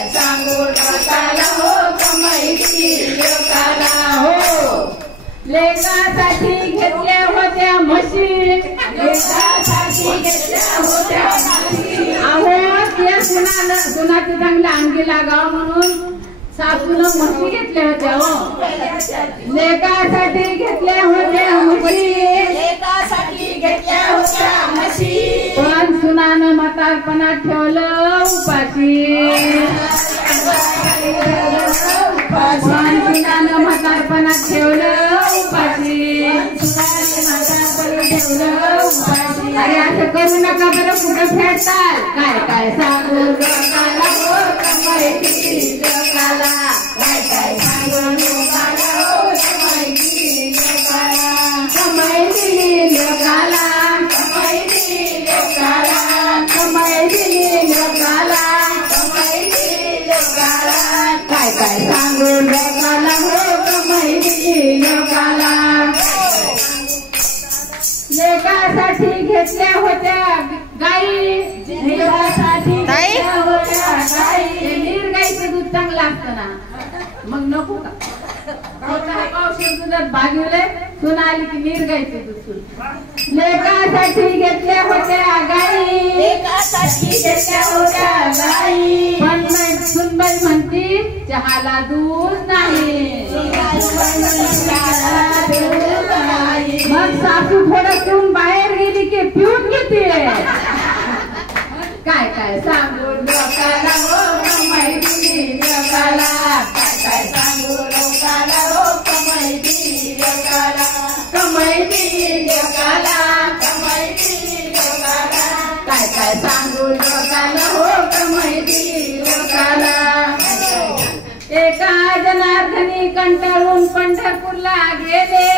काय सांगू लोकाला हो कमाईची लोकाला हो लेकासाठी घेतल्या होत्या म्हशी लेकासाठी घेतल्या होत्या म्हशी अहो त्या सुनाची चांगल्या अंगी लागावं म्हणून सासून म्हशी घेतल्या होत्या हो लेकासाठी घेतल्या होत्या म्हशी लेकासाठी घेतल्या होत्या म्हशी पण सुनानं म्हातारपणात ठेवलं उपाशी सुनानं म्हातारपणात ठेवलं उपाशी अरे असं करू नका बरं कुठं फेडताल काय काय सांगू लोकाला हो कमाईची लोकाला काय काय सांगू लोकाला हो कमाईची लोकाला कमाई दिली लोकाला कमाई दिली लोकाला कमाई दिली लोकाला कमाई दिली लोकाला काय काय सांगू लोकाला हो कमाई दिली लोकाला लेकासाठी घेतल्या होत्या गाई लेकासाठी घेतल्या होत्या गाई नीरगाईचं दूध चांगलं असतं ना मग नको का पावशेर दुधात भागवले सुना आली की नीरगाईचं दूध लेकासाठी घेतल्या होत्या गाई लेकासाठी घेतल्या होत्या गाई पण सुनबाई म्हणती चहाला दूध नाही मग सासू थोडं बाहेर गेली की पिऊन घेते काय काय सांगू लोकाला हो कमाई दिली लोकाला काय काय सांगू लोकाला हो कमाई दिली लोकाला कमाई दिली लोकाला कमाई दिली लोकाला काय काय सांगू लोकाला हो कमाई दिली लोकाला एका जनार्दनी कंटाळून पंढरपूरला गेले